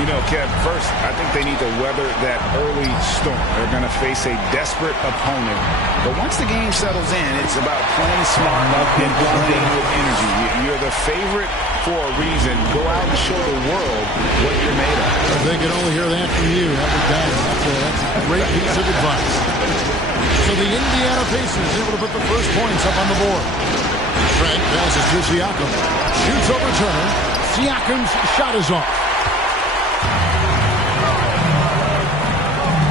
You know, Kev, first, I think they need to weather that early storm. They're going to face a desperate opponent. But once the game settles in, it's about playing smart and playing with energy. You're the favorite for a reason. Go out and show the world what you're made of. If they can only hear that from you, that's a great piece of advice. So the Indiana Pacers able to put the first points up on the board. Trent passes to Siakam. Shoots over Turner. Siakam's shot is off.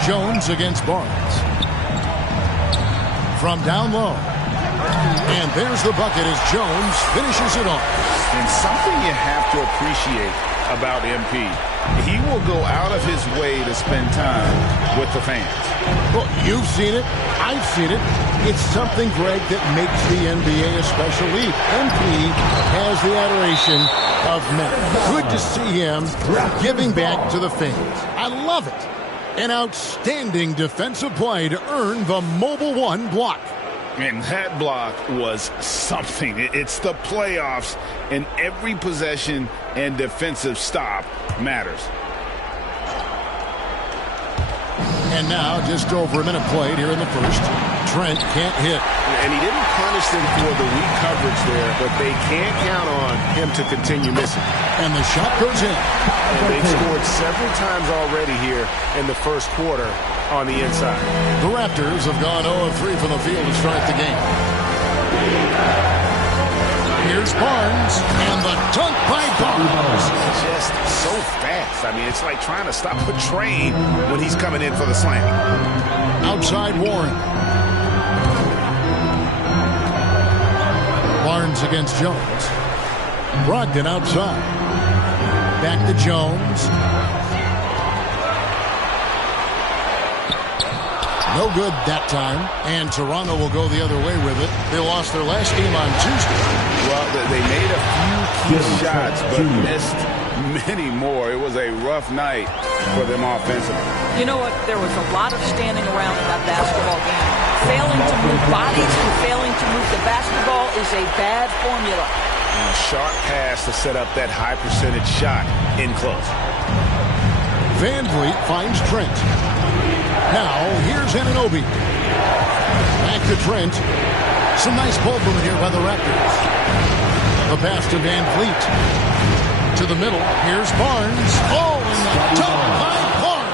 Jones against Barnes. From down low. And there's the bucket as Jones finishes it off. And something you have to appreciate about MP, he will go out of his way to spend time with the fans. Well, you've seen it. I've seen it. It's something, Greg, that makes the NBA a special league. MP has the adoration of men. Good to see him giving back to the fans. I love it. An outstanding defensive play to earn the Mobile One block. And that block was something. It's the playoffs, and every possession and defensive stop matters. And now, just over a minute played here in the first. Trent can't hit. And he didn't punish them for the weak coverage there, but they can't count on him to continue missing. And the shot goes in. And they've scored several times already here in the first quarter on the inside. The Raptors have gone 0-3 from the field to start the game. Here's Barnes, and the dunk by Barnes. Just so fast. I mean, it's like trying to stop a train when he's coming in for the slam. Outside Warren. Barnes against Jones. Brogdon outside. Back to Jones. No good that time. And Toronto will go the other way with it. They lost their last game on Tuesday. Well, they made a few key shots, but missed many more. It was a rough night for them offensively. You know what? There was a lot of standing around in that basketball game. Failing to move bodies and failing to move the basketball is a bad formula. And a sharp pass to set up that high percentage shot in close. Van Vliet finds Trent. Now, here's Anunoby. Back to Trent. Some nice ball movement here by the Raptors. The pass to Van Vliet. To the middle. Here's Barnes. Oh, and the dunk by Barnes.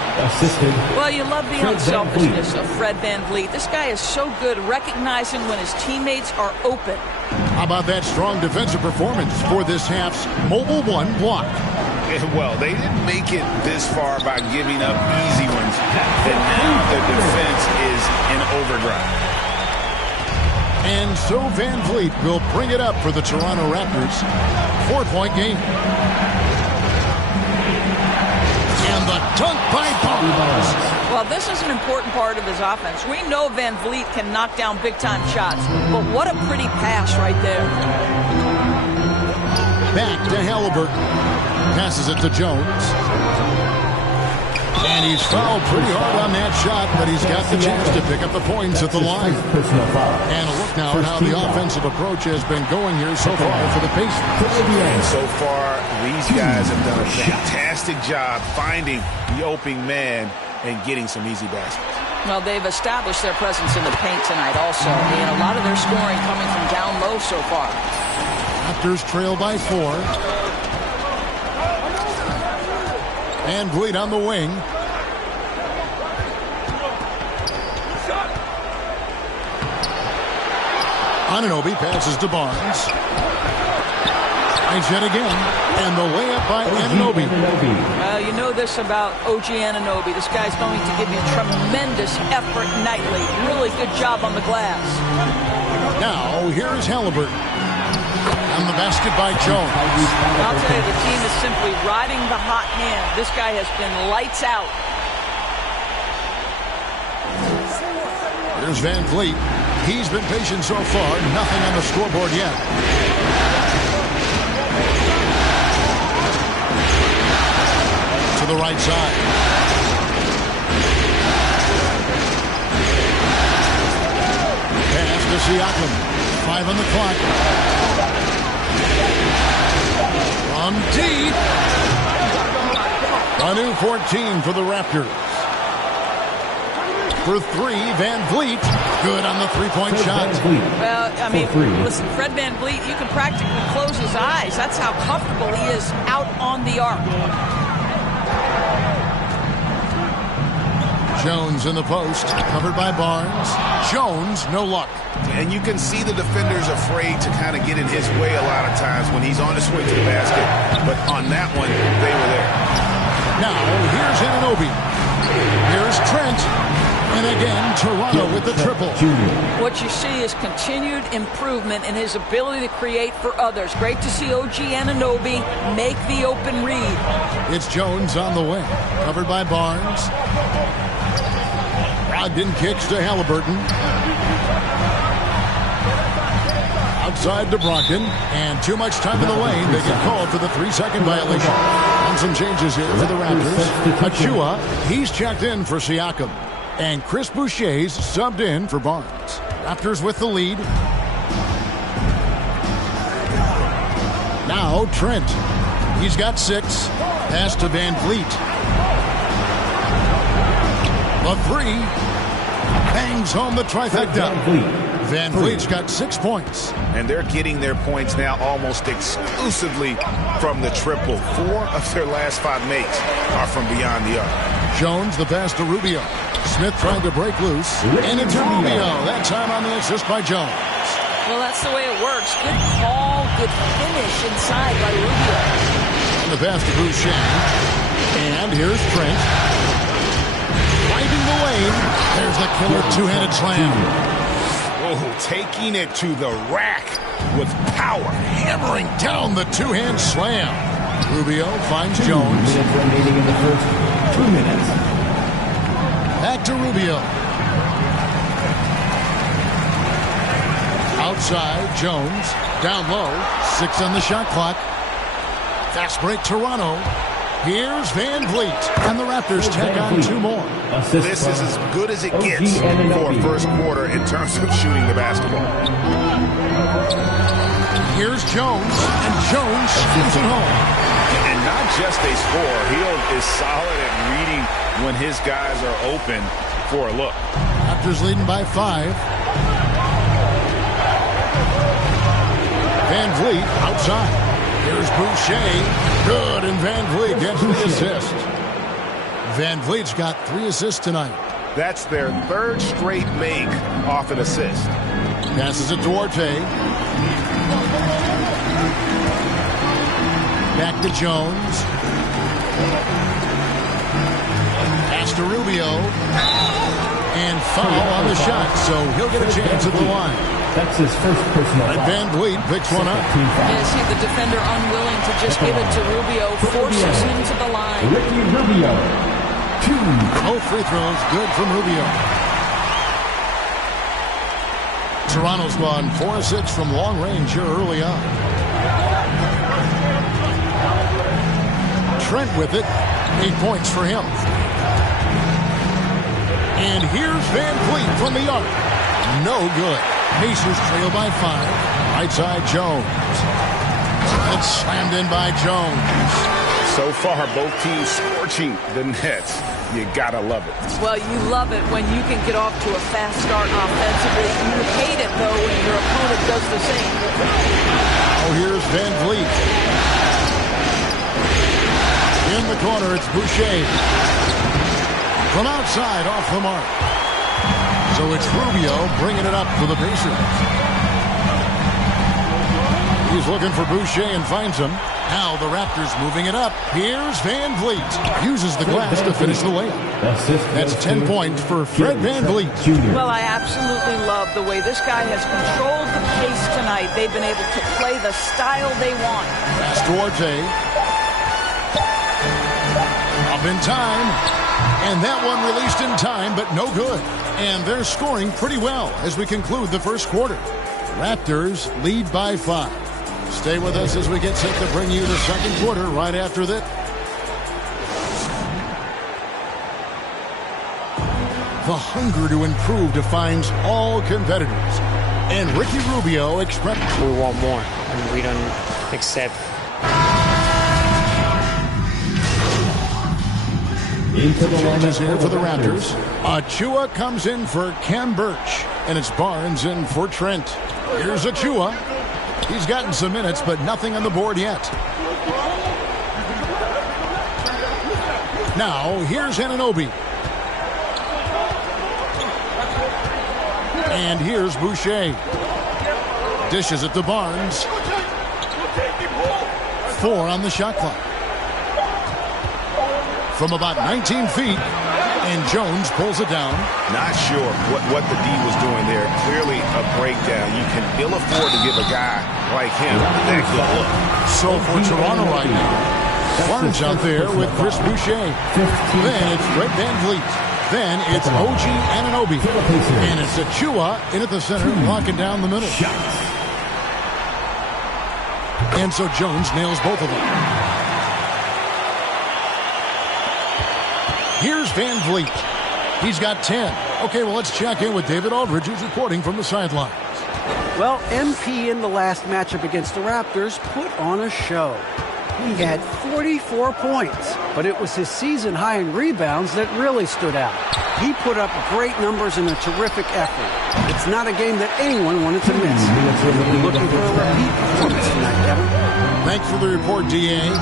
Well, you love the unselfishness of Fred Van Vliet. This guy is so good recognizing when his teammates are open. How about that strong defensive performance for this half's Mobile One block? Well, they didn't make it this far by giving up easy ones. And now the defense is in overdrive. And so Van Vliet will bring it up for the Toronto Raptors. 4-point game. And the dunk by Barnes. Well, this is an important part of his offense. We know Van Vliet can knock down big-time shots, but what a pretty pass right there. Back to Halliburton. Passes it to Jones. And he's fouled pretty hard on that shot, but he's got the chance to pick up the points at the line. And a look now at how the offensive approach has been going here so far for the Pacers. And so far, these guys have done a fantastic job finding the opening man and getting some easy baskets. Well, they've established their presence in the paint tonight also, and a lot of their scoring coming from down low so far. Raptors trail by 4. Van Vliet on the wing. Anunoby passes to Barnes. Finds yet again. And the layup by Anunoby. Well, you know this about OG Anunoby. This guy's going to give you tremendous effort nightly. Really good job on the glass. Now, here's Halliburton. On the basket by Jones. I'll tell you, the team is simply riding the hot hand. This guy has been lights out. Here's Van Vliet. He's been patient so far. Nothing on the scoreboard yet. To the right side. Pass to Siakam. 5 on the clock. From deep. A new 14 for the Raptors. For three, Van Vliet. Good on the three-point shot. Well, I mean, listen, Fred Van Vliet, you can practically close his eyes. That's how comfortable he is out on the arc. Jones in the post, covered by Barnes. Jones, no luck. And you can see the defenders afraid to kind of get in his way a lot of times when he's on his way to the basket. But on that one, they were there. Now, here's Anunoby. Here's Trent. And again, Toronto with the triple. What you see is continued improvement in his ability to create for others. Great to see OG Anunoby make the open read. It's Jones on the wing, covered by Barnes. Brogdon kicks to Halliburton. Outside to Brogdon, and too much time in the lane. They get called for the 3-second violation. And some changes here for the Raptors. Achua, he's checked in for Siakam. And Chris Boucher's subbed in for Barnes. Raptors with the lead. Now Trent. He's got 6. Pass to Van Vliet. A 3. Bangs home the trifecta. Van Vliet's got 6 points. And they're getting their points now almost exclusively from the triple. 4 of their last 5 makes are from beyond the arc. Jones, the pass to Rubio. Smith trying to break loose. And it's Rubio. That time on the assist by Jones. Well, that's the way it works. Good call, good finish inside by Rubio. And the pass to Boucher. And here's Trent. Finding the lane. There's the killer two-handed slam. Oh, taking it to the rack with power. Hammering down the two-hand slam. Rubio finds Jones. Remaining in the first 2 minutes. Back to Rubio. Outside, Jones. Down low. 6 on the shot clock. Fast break, Toronto. Here's Van Vliet. And the Raptors tack on 2 more. This is as good as it gets for a first quarter in terms of shooting the basketball. Here's Jones. And Jones shoots it home. And not just a scorer. He is solid at reading when his guys are open for a look. Raptors leading by 5. Van Vliet outside. Here's Boucher. Good, and Van Vliet gets the assist. Van Vliet's got 3 assists tonight. That's their 3rd straight make off an assist. Passes it to Duarte. Back to Jones. Pass to Rubio. And foul on the shot, so he'll get a chance at the line. That's his first personal foul. Van Vliet picks one up. You see the defender unwilling to just give it to Rubio, forces him to the line. Ricky Rubio. 2. Both free throws good from Rubio. Toronto's gone 4-6 from long range here early on. Trent with it. 8 points for him. And here's Van Vliet from the arc. No good. Pacers trail by 5. Right side, Jones. It's slammed in by Jones. So far, both teams scorching the Nets. You gotta love it. Well, you love it when you can get off to a fast start offensively. You hate it, though, when your opponent does the same. Oh, here's Van Vliet. In the corner, it's Boucher. From outside, off the mark. So it's Rubio bringing it up for the Pacers. He's looking for Boucher and finds him. Now the Raptors moving it up. Here's Van Vliet. Uses the glass to finish the layup. That's 10 points for Fred Van Vliet. Well, I absolutely love the way this guy has controlled the pace tonight. They've been able to play the style they want. Pass to Duarte. Up in time. And that one released in time, but no good. And they're scoring pretty well as we conclude the first quarter. Raptors lead by 5. Stay with us as we get set to bring you the second quarter right after this. The hunger to improve defines all competitors. And Ricky Rubio expressed. We want more, and we don't accept. Into the Changes here lineup for the Raptors. Achua comes in for Cam Birch, and it's Barnes in for Trent. Here's Achua. He's gotten some minutes, but nothing on the board yet. Now, here's Anunoby. And here's Boucher. Dishes it to Barnes. 4 on the shot clock. From about 19 feet, and Jones pulls it down. Not sure what the D was doing there. Clearly a breakdown. You can ill afford to give a guy like him that good look. So for Toronto right now, Barnes out there with Chris Boucher. Then it's Fred VanVleet. Then it's OG Anunoby. And it's Achua in at the center, locking down the middle. And so Jones nails both of them. Here's VanVleet. He's got 10. Okay, well, let's check in with David Aldridge, who's reporting from the sidelines. Well, MP in the last matchup against the Raptors put on a show. He had 44 points, but it was his season high in rebounds that really stood out. He put up great numbers and a terrific effort. It's not a game that anyone wanted to miss. Looking for a repeat performance tonight, Kevin. Thanks for the report, D.A.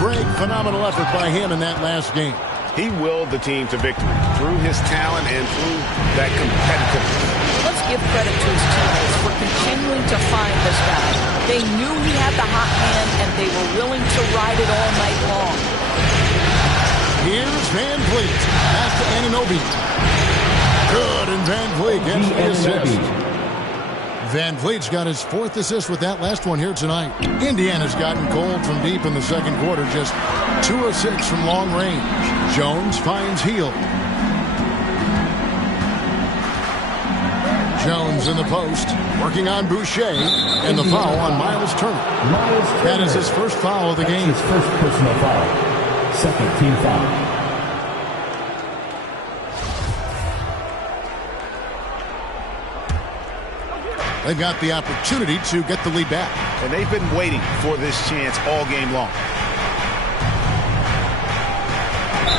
Great, phenomenal effort by him in that last game. He willed the team to victory through his talent and through that competitiveness. Let's give credit to his teammates for continuing to find this guy. They knew he had the hot hand, and they were willing to ride it all night long. Here's VanVleet. Back to Anunoby. Good, and VanVleet gets the assist. VanVleet's got his 4th assist with that last one here tonight. Indiana's gotten cold from deep in the second quarter, just 2 of 6 from long range. Jones finds Hield. Jones in the post, working on Boucher, and the foul on Miles Turner. That is his first foul of the game. His first personal foul. Second team foul. They've got the opportunity to get the lead back. And they've been waiting for this chance all game long.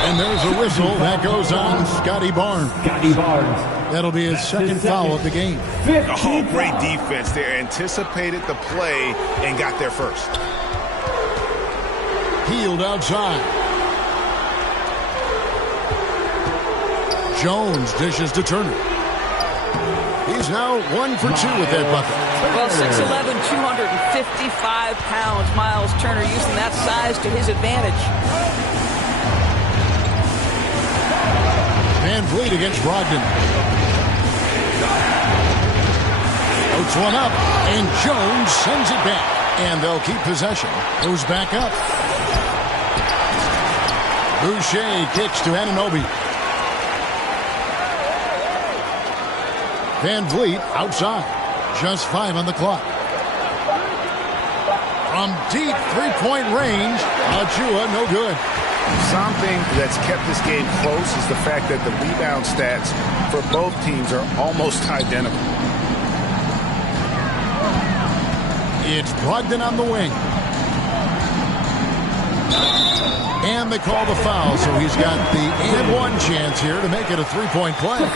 And there's a whistle that goes on Scotty Barnes. Scotty Barnes. That'll be his second foul of the game. Oh, great defense there. Anticipated the play and got there first. Hield outside. Jones dishes to Turner. He's now 1 for 2 with that bucket. Well, 6'11", 255 pounds. Miles Turner using that size to his advantage. VanVleet against Brogdon. Floats one up, and Jones sends it back. And they'll keep possession. Goes back up. Boucher kicks to Anunoby. VanVleet outside. Just 5 on the clock. From deep three-point range, Achua no good. Something that's kept this game close is the fact that the rebound stats for both teams are almost identical. It's Brogdon on the wing. And they call the foul, so he's got the and one chance here to make it a three-point play. Wow,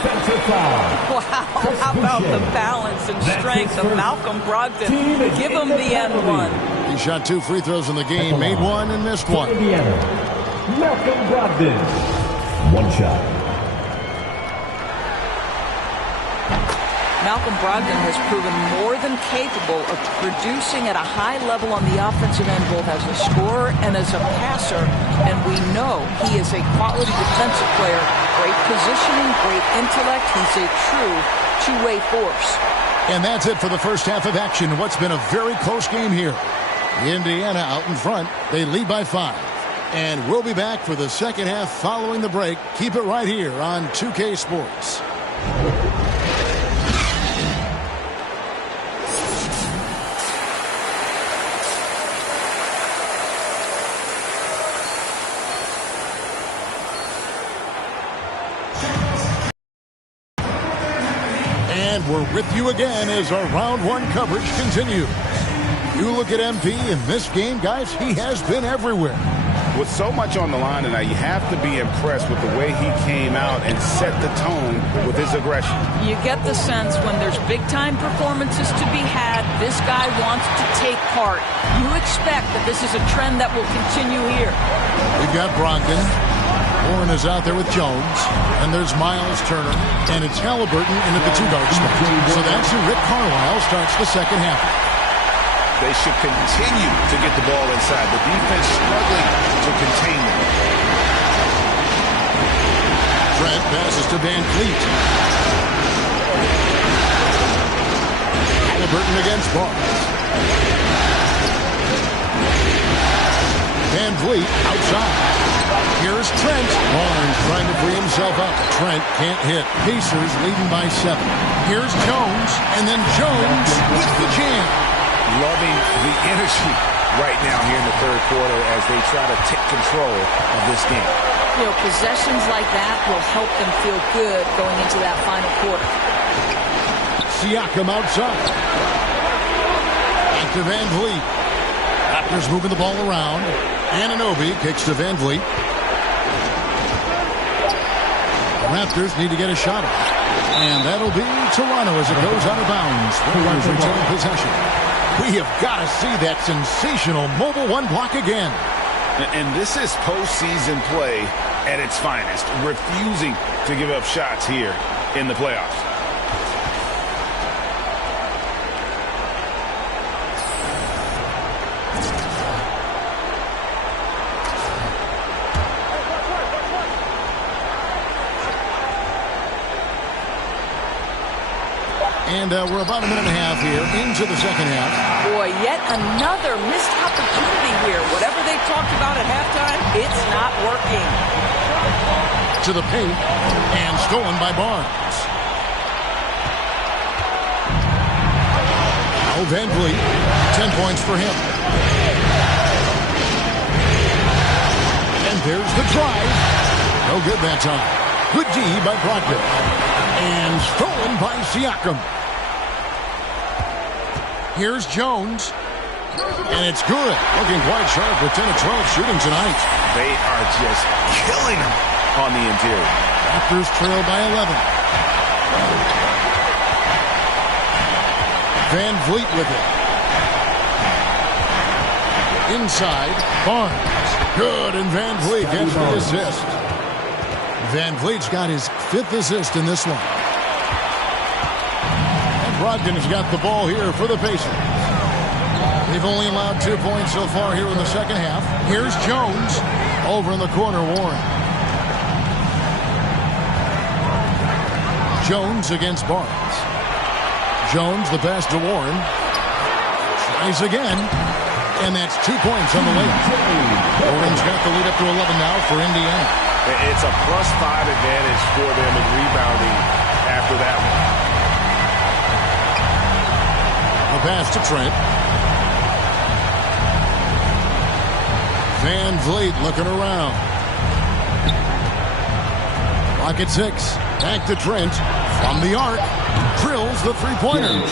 how about the balance and strength of Malcolm Brogdon? Give him the and one. He shot 2 free throws in the game, made 1 and missed 1. Malcolm Brogdon. 1 shot. Malcolm Brogdon has proven more than capable of producing at a high level on the offensive end, both as a scorer and as a passer. And we know he is a quality defensive player. Great positioning, great intellect. He's a true two-way force. And that's it for the first half of action. What's been a very close game here. Indiana out in front. They lead by 5. And we'll be back for the second half following the break. Keep it right here on 2K Sports. And we're with you again as our round 1 coverage continues. You look at MP in this game, guys, he has been everywhere. With so much on the line tonight, you have to be impressed with the way he came out and set the tone with his aggression. You get the sense when there's big-time performances to be had, this guy wants to take part. You expect that this is a trend that will continue here. We've got Brogdon. Warren is out there with Jones. And there's Miles Turner. And it's Halliburton into the two-guard spot. So that's who Rick Carlisle starts the second half. They should continue to get the ball inside. The defense struggling to contain them. Trent passes to Van Fleet. Halliburton against Barnes. Van Fleet outside. Here's Trent. Barnes trying to free himself up. Trent can't hit. Pacers leading by 7. Here's Jones. And then Jones with the jam. Loving the energy right now here in the third quarter as they try to take control of this game. You know, possessions like that will help them feel good going into that final quarter. Siakam outside. Back to Van Vliet. Raptors moving the ball around. Anunoby kicks to Van Vliet. The Raptors need to get a shot off. And that'll be Toronto as it goes out of bounds. Raptors retain possession. We have got to see that sensational mobile one block again. And this is postseason play at its finest, refusing to give up shots here in the playoffs. And we're about a minute and a half here into the second half. Boy, yet another missed opportunity here. Whatever they talked about at halftime, it's not working. To the paint, and stolen by Barnes. Now Van Vliet, 10 points for him. And there's the drive. No good that time. Good D by Brogdon. And stolen by Siakam. Here's Jones. And it's good. Looking quite sharp with 10 of 12 shooting tonight. They are just killing them on the interior. Raptors trail by 11. Van Vliet with it. Inside, Barnes. Good, and Van Vliet gets the assist. Van Vliet's got his 5th assist in this one. And Brogdon has got the ball here for the Pacers. They've only allowed 2 points so far here in the second half. Here's Jones. Over in the corner, Warren. Jones against Barnes. Jones, the pass to Warren. Tries again. And that's 2 points on the layup. Warren's got the lead up to 11 now for Indiana. It's a +5 advantage for them in rebounding after that one. The pass to Trent. Van Vliet looking around. Clock at 6. Back to Trent. From the arc. Drills the three-pointer.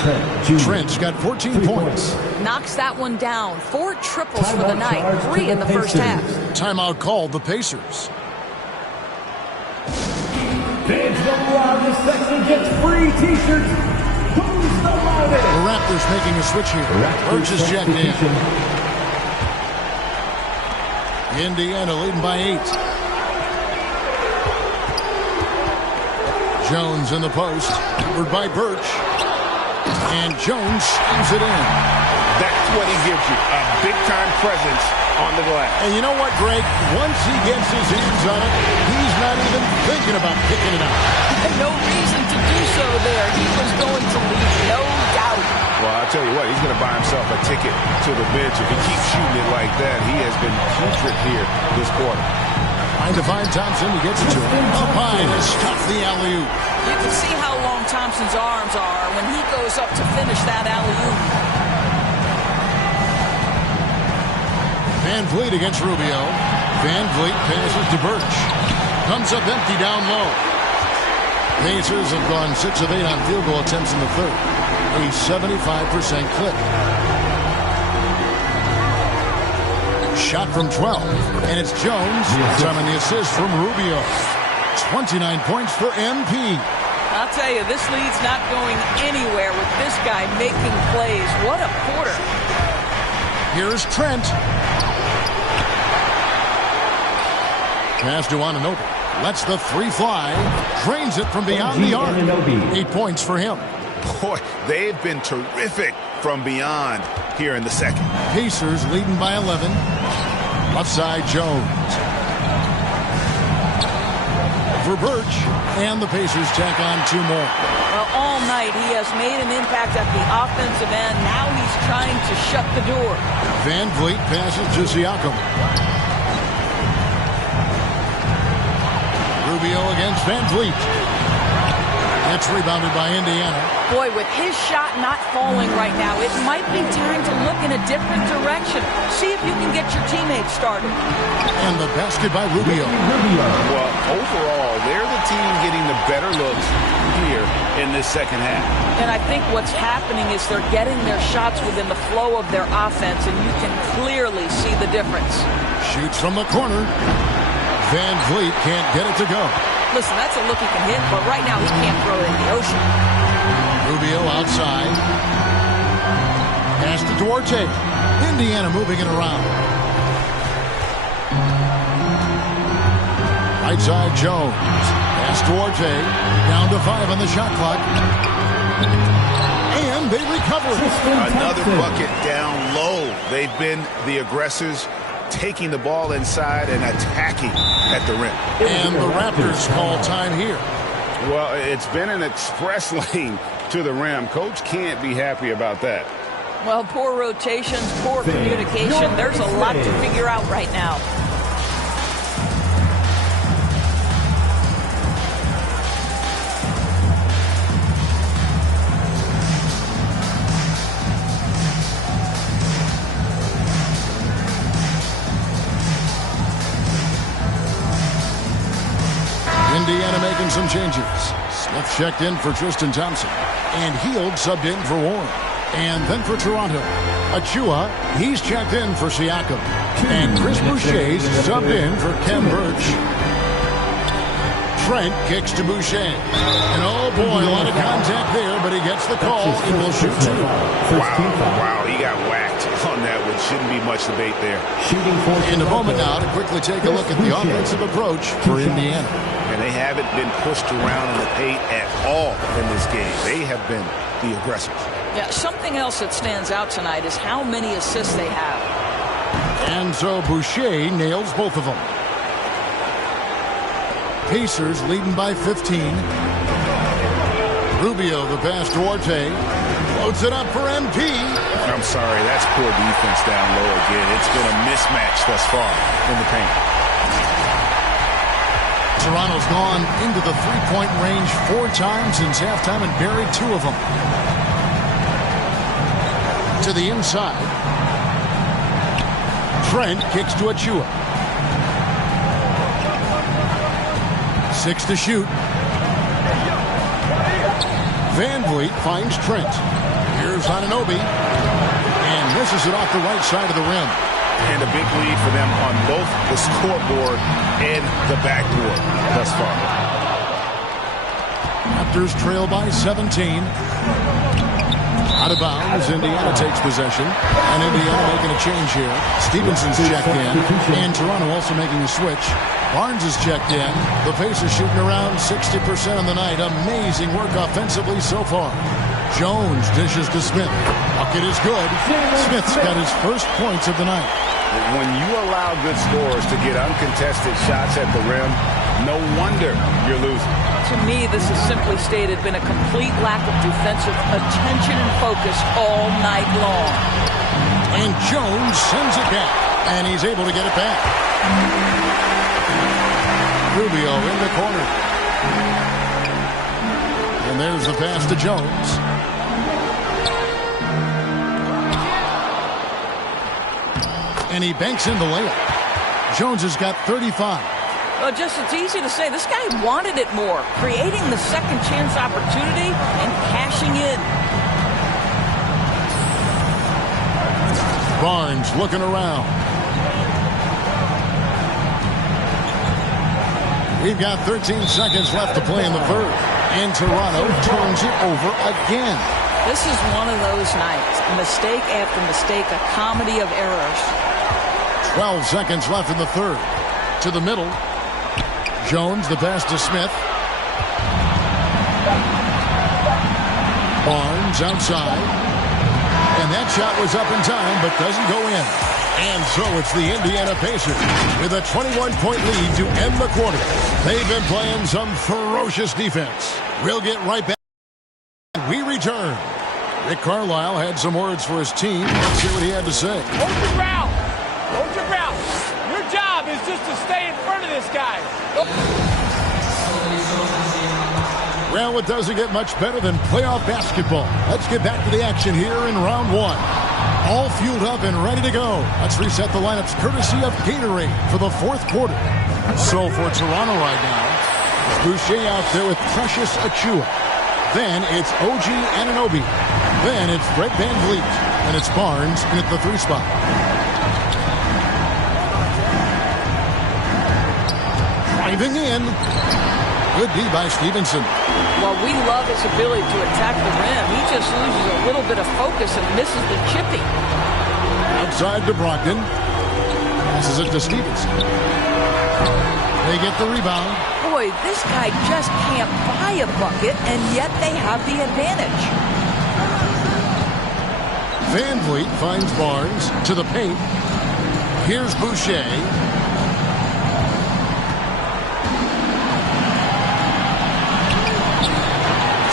Trent's got 14 points. Knocks that one down. 4 triples for the night. 3 in the first half. Timeout called the Pacers. Fans from around this section gets free t-shirts. Who's the loudest? The Raptors making a switch here. Birch is checked in. Indiana leading by 8. Jones in the post. Covered by Birch. And Jones slams it in. That's what he gives you. A big-time presence on the glass. And you know what, Greg? Once he gets his hands on it, he's not even thinking about kicking it out. And no reason to do so there. He was going to leave, no doubt. Well, I'll tell you what, he's going to buy himself a ticket to the bench. If he keeps shooting it like that, he has been putrid here this quarter. Trying to find Thompson. He gets it to him. Up high to stuff the alley-oop. You can see how long Thompson's arms are when he goes up to finish that alley-oop. Van Vliet against Rubio. Van Vliet passes to Birch. Comes up empty down low. Pacers have gone 6 of 8 on field goal attempts in the third. A 75% clip. Shot from 12. And it's Jones. Time on the assist from Rubio. 29 points for MP. I'll tell you, this lead's not going anywhere with this guy making plays. What a quarter. Here's Trent. Pass to Anunoby. Lets the three fly. Drains it from beyond the arc. 8 points for him. Boy, they've been terrific from beyond here in the second. Pacers leading by 11. Left side, Jones. For Birch. And the Pacers tack on 2 more. Well, all night he has made an impact at the offensive end. Now he's trying to shut the door. Van Vliet passes to Siakam. Rubio against Van Vliet. That's rebounded by Indiana. Boy, with his shot not falling right now, it might be time to look in a different direction. See if you can get your teammates started. And the basket by Rubio. Well, overall, they're the team getting the better looks here in this second half. And I think what's happening is they're getting their shots within the flow of their offense, and you can clearly see the difference. Shoots from the corner. Van Vliet can't get it to go. Listen, that's a look he can hit, but right now he can't throw it in the ocean. Rubio outside. Pass to Duarte. Indiana moving it around. Right side, Jones. Pass Duarte. Down to 5 on the shot clock. And they recover it. Another bucket down low. They've been the aggressors, taking the ball inside and attacking at the rim. And the Raptors call time here. Well, it's been an express lane to the rim. Coach can't be happy about that. Well, poor rotations, poor communication. There's a lot to figure out right now. Indiana making some changes. Smith checked in for Tristan Thompson. And Hield subbed in for Warren. And then for Toronto, Achua, he's checked in for Siakam. And Chris Boucher subbed in for Kem Birch. Trent kicks to Boucher. And oh boy, a lot of contact there, but he gets the call and will shoot 2. Wow, he got whacked on that, which shouldn't be much debate there. In a moment now to quickly take a look at the offensive approach for Indiana. And they haven't been pushed around in the paint at all in this game. They have been the aggressors. Yeah, something else that stands out tonight is how many assists they have. And so Boucher nails both of them. Pacers leading by 15. Rubio, the pass to Duarte. Floats it up for MP. I'm sorry, that's poor defense down low again. It's been a mismatch thus far in the paint. Toronto's gone into the three-point range 4 times since halftime and buried 2 of them. To the inside. Trent kicks to Achua. 6 to shoot. Van Vliet finds Trent. Here's Anunoby. And misses it off the right side of the rim. And a big lead for them on both the scoreboard and the backboard thus far. Raptors trail by 17. Out of bounds, Indiana takes possession. And Indiana making a change here. Stevenson's checked in. And Toronto also making a switch. Barnes is checked in. The Pacers shooting around 60% on the night. Amazing work offensively so far. Jones dishes to Smith. Bucket is good. Smith's got his first points of the night. When you allow good scorers to get uncontested shots at the rim, no wonder you're losing. To me, this has simply stated been a complete lack of defensive attention and focus all night long. And Jones sends it back, and he's able to get it back. Rubio in the corner. And there's the pass to Jones. And he banks in the layup. Jones has got 35. Well, just it's easy to say this guy wanted it more, creating the second chance opportunity and cashing in. Barnes looking around. We've got 13 seconds left to play in the third. And Toronto turns it over again. This is one of those nights. Mistake after mistake, a comedy of errors. 12 seconds left in the third. To the middle. Jones, the pass to Smith. Barnes outside. And that shot was up in time, but doesn't go in. And so it's the Indiana Pacers with a 21-point lead to end the quarter. They've been playing some ferocious defense. We'll get right back. We return. Rick Carlisle had some words for his team. Let's hear what he had to say. Hold your ground. Hold your ground. Your job is just to stay in front of this guy. Well, it doesn't get much better than playoff basketball. Let's get back to the action here in round one. All fueled up and ready to go. Let's reset the lineups courtesy of Gatorade for the fourth quarter. So for Toronto right now, Boucher out there with Precious Achiuwa. Then it's OG Anunoby. Then it's Fred VanVleet. And it's Barnes in at the 3 spot. Driving in. Good D by Stevenson. Well, we love his ability to attack the rim. He just loses a little bit of focus and misses the chipping. Outside to Brogdon. Passes it to Stevenson. They get the rebound. Boy, this guy just can't buy a bucket, and yet they have the advantage. VanVleet finds Barnes to the paint. Here's Boucher.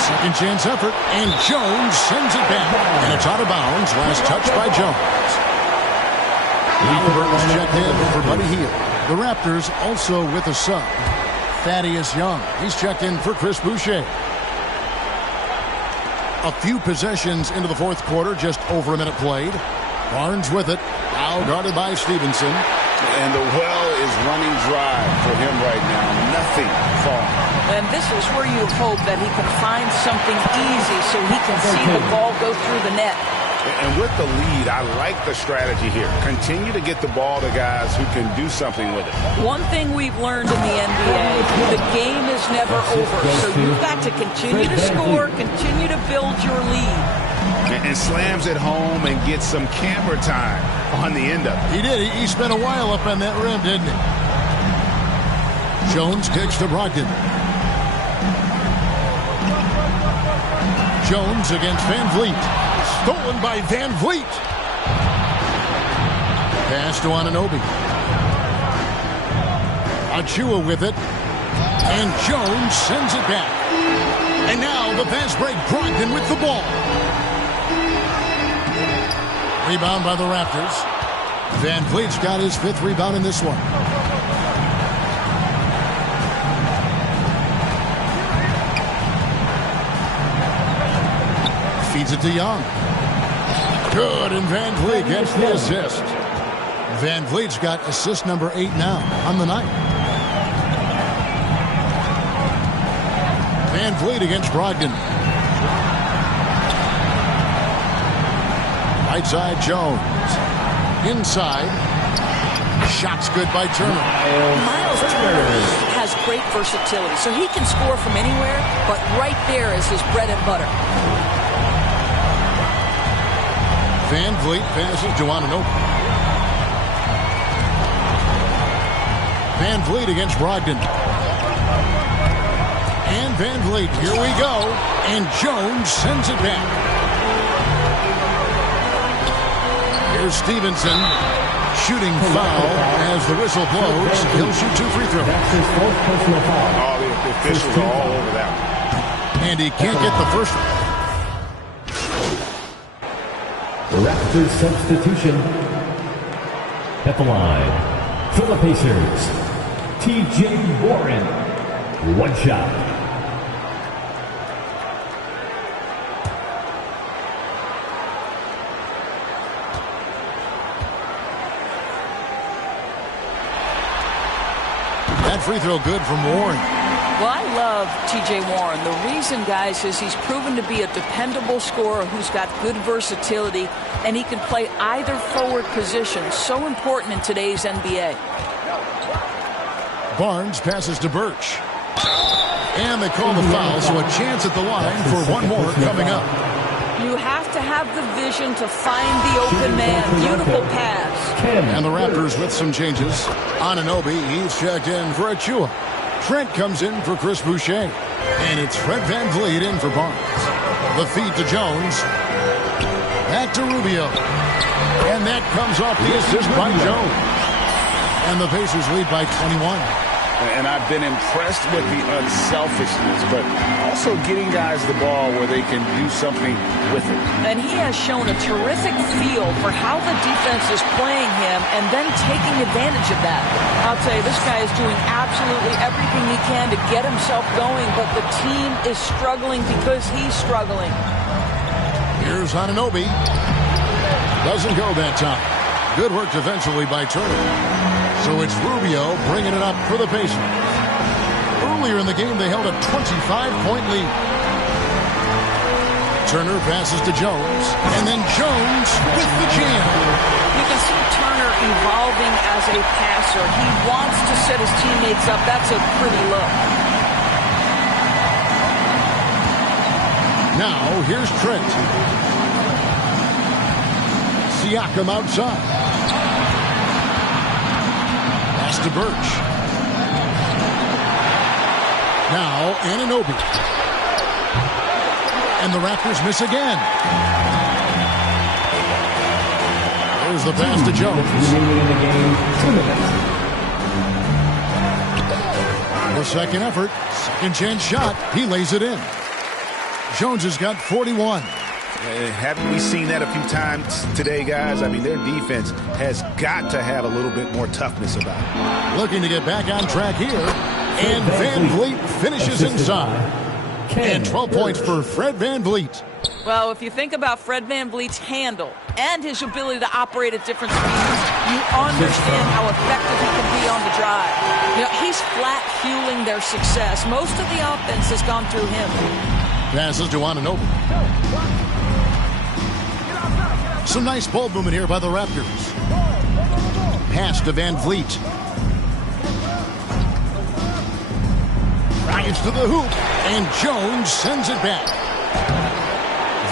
Second chance effort, and Jones sends it back. And it's out of bounds. Last touch by Jones. Halliburton's checked in for Buddy Hield. The Raptors also with a sub. Thaddeus Young. He's checked in for Chris Boucher. A few possessions into the fourth quarter, just over a minute played. Barnes with it. Now guarded by Stevenson. And the well is running dry for him right now. Nothing falling. And this is where you hope that he can find something easy so he can see the ball go through the net. And with the lead, I like the strategy here. Continue to get the ball to guys who can do something with it. One thing we've learned in the NBA, the game is never over. So you've got to continue to score, continue to build your lead. And slams it home and gets some camera time on the end of it. He did. He spent a while up on that rim, didn't he? Jones kicks to Brogdon. Jones against VanVleet. Stolen by VanVleet. Pass to Anunoby. Achiuwa with it. And Jones sends it back. And now the fast break. Brogdon with the ball. Rebound by the Raptors. VanVleet's got his 5th rebound in this one. Feeds it to Young. Good, and VanVleet gets the assist. VanVleet's got assist number 8 now on the night. VanVleet against Brogdon. Right side, Jones. Inside. Shots good by Turner. Miles Turner has great versatility, so he can score from anywhere, but right there is his bread and butter. VanVleet passes to Anunoby. VanVleet against Brogdon. And VanVleet, here we go. And Jones sends it back. Here's Stevenson. Shooting foul as the whistle blows. He'll shoot 2 free throws. That's his 4th personal foul. All the officials are all over that one. And he can't get the first one. Raptors substitution. At the line, for the Pacers, T.J. Warren. 1 shot. That free throw good from Warren. Well, I love T.J. Warren. The reason, guys, is he's proven to be a dependable scorer who's got good versatility, and he can play either forward position. So important in today's NBA. Barnes passes to Birch. And they call the foul, so a chance at the line for one more coming up. You have to have the vision to find the open man. Beautiful pass. And the Raptors with some changes. Anunoby, he's checked in for Achua. Trent comes in for Chris Boucher. And it's Fred VanVleet in for Barnes. The feed to Jones. Back to Rubio. And that comes off the assist by Jones. And the Pacers lead by 21. And I've been impressed with the unselfishness, but also getting guys the ball where they can do something with it. And he has shown a terrific feel for how the defense is playing him and then taking advantage of that. I'll tell you, this guy is doing absolutely everything he can to get himself going, but the team is struggling because he's struggling. Here's Anunoby. Doesn't go that time. Good work defensively by Turner. So it's Rubio bringing it up for the Pacers. Earlier in the game, they held a 25-point lead. Turner passes to Jones, and then Jones with the jam. You can see Turner evolving as a passer. He wants to set his teammates up. That's a pretty look. Now, here's Trent. Siakam outside. To Birch. Now Anunoby. And the Raptors miss again. There's the pass to Jones. The second effort. Second chance shot. He lays it in. Jones has got 41. Haven't we seen that a few times today, guys? I mean, their defense has got to have a little bit more toughness about it. Looking to get back on track here. And VanVleet finishes inside. And 12 points for Fred VanVleet. Well, if you think about Fred VanVleet's handle and his ability to operate at different speeds, you understand how effective he can be on the drive. You know, he's flat fueling their success. Most of the offense has gone through him. Passes to Anunoby. Some nice ball movement here by the Raptors. Pass to VanVleet. Drives to the hoop, and Jones sends it back.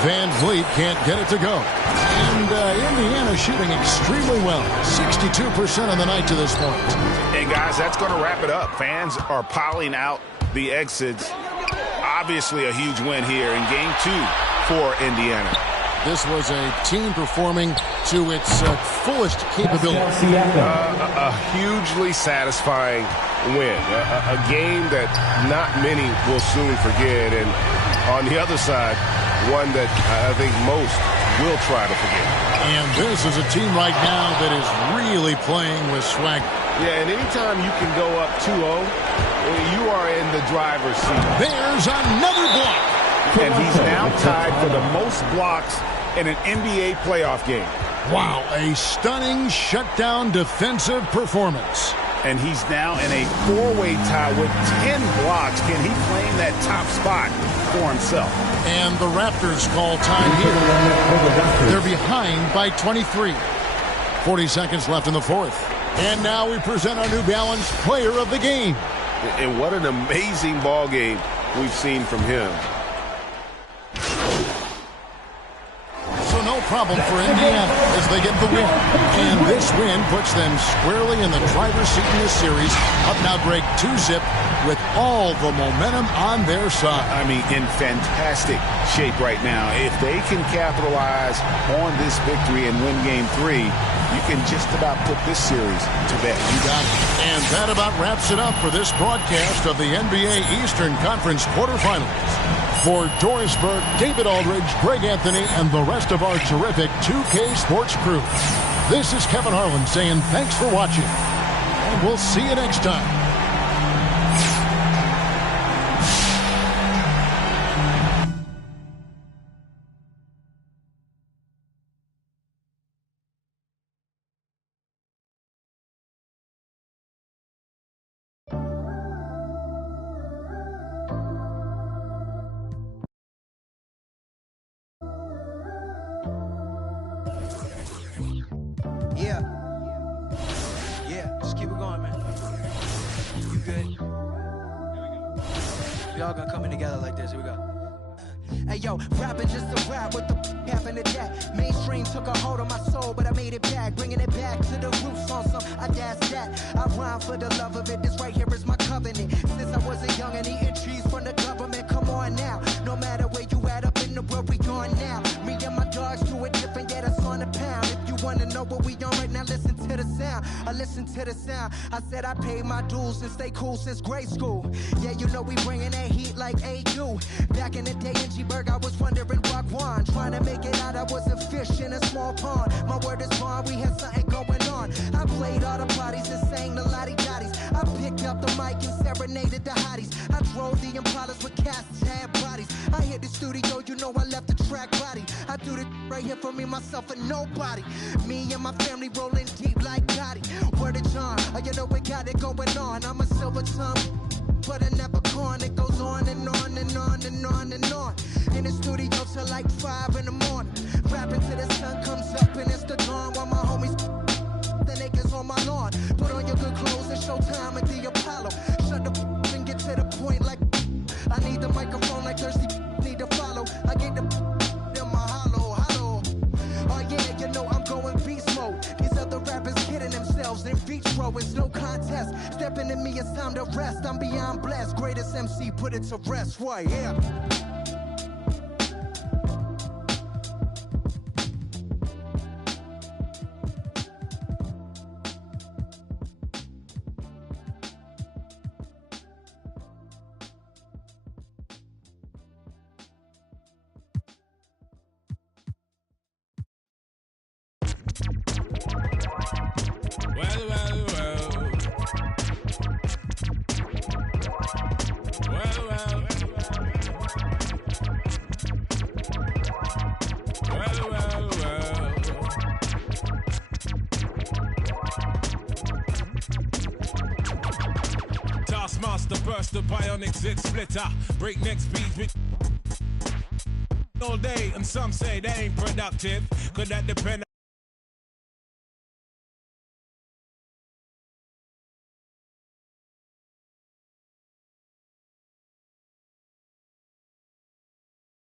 VanVleet can't get it to go. And Indiana shooting extremely well. 62% on the night to this point. And guys, that's going to wrap it up. Fans are piling out the exits. Obviously a huge win here in Game 2 for Indiana. This was a team performing to its fullest capability. A hugely satisfying win. A game that not many will soon forget. And on the other side, one that I think most will try to forget. And this is a team right now that is really playing with swagger. Yeah, and anytime you can go up 2-0, you are in the driver's seat. There's another block. And he's now tied for the most blocks in an NBA playoff game. Wow, a stunning shutdown defensive performance. And he's now in a four-way tie with 10 blocks. Can he claim that top spot for himself? And the Raptors call time here. They're behind by 23. 40 seconds left in the fourth. And now we present our New Balance player of the game. And what an amazing ball game we've seen from him. So no problem for Indiana as they get the win. And this win puts them squarely in the driver's seat in this series. Up now break 2-zip with all the momentum on their side. I mean, in fantastic shape right now. If they can capitalize on this victory and win Game 3, you can just about put this series to bed. You got it. And that about wraps it up for this broadcast of the NBA Eastern Conference quarterfinals. For Doris Burke, David Aldridge, Greg Anthony, and the rest of our terrific 2K Sports crew, this is Kevin Harlan saying thanks for watching. And we'll see you next time. Yeah, just keep it going, man. We all gonna come in together like this. Here we go. Hey yo, rapping just a rap with the happened to that. Mainstream took a hold of my soul, but I made it back, bringing it back to the roots on some audacious that. I rhyme for the love of it. This right here is my covenant. Since I was a young and eating cheese from the government. Come on now, no matter where you at up in the world, we on now. Me and my dogs do it different, yet it's on the pound. If you wanna know what we on right now, listen to the sound. I listen to the sound. I said I paid my dues and stay cool since grade school. Yeah, you know we bringing that heat like AU. Back in the day in G-Berg, I was wondering Wagwan. Trying to make it out, I was a fish in a small pond. My word is bond, we had something going on. I played all the parties and sang the lottie-dotties. I picked up the mic and serenaded the hotties. I drove the Impalas with cats, had bodies. I hit the studio, you know I left the track body. I do this right here for me, myself, and nobody. Me and my family rolling deep like Gotti. Word of John, oh, you know we got it going on. I'm a silver tongue, but I never corn. It goes on and on and on and on and on. In the studio till like 5 in the morning. Rapping till the sun comes up and it's the dawn. While my homies the niggas on my lawn. Put on your good clothes and show time at the Apollo. Shut the and get to the point like I need the microphone like thirsty need to follow. I get the in my hollow. Oh yeah, you know I'm going beast mode. These other rappers kidding themselves in vitro. It's no contest. Stepping in me, it's time to rest. I'm beyond blessed. Greatest MC, put it to rest. Why, yeah. Taskmaster burst the bionic zit splitter. Breakneck speeds with all day, and some say they ain't productive. Could that depend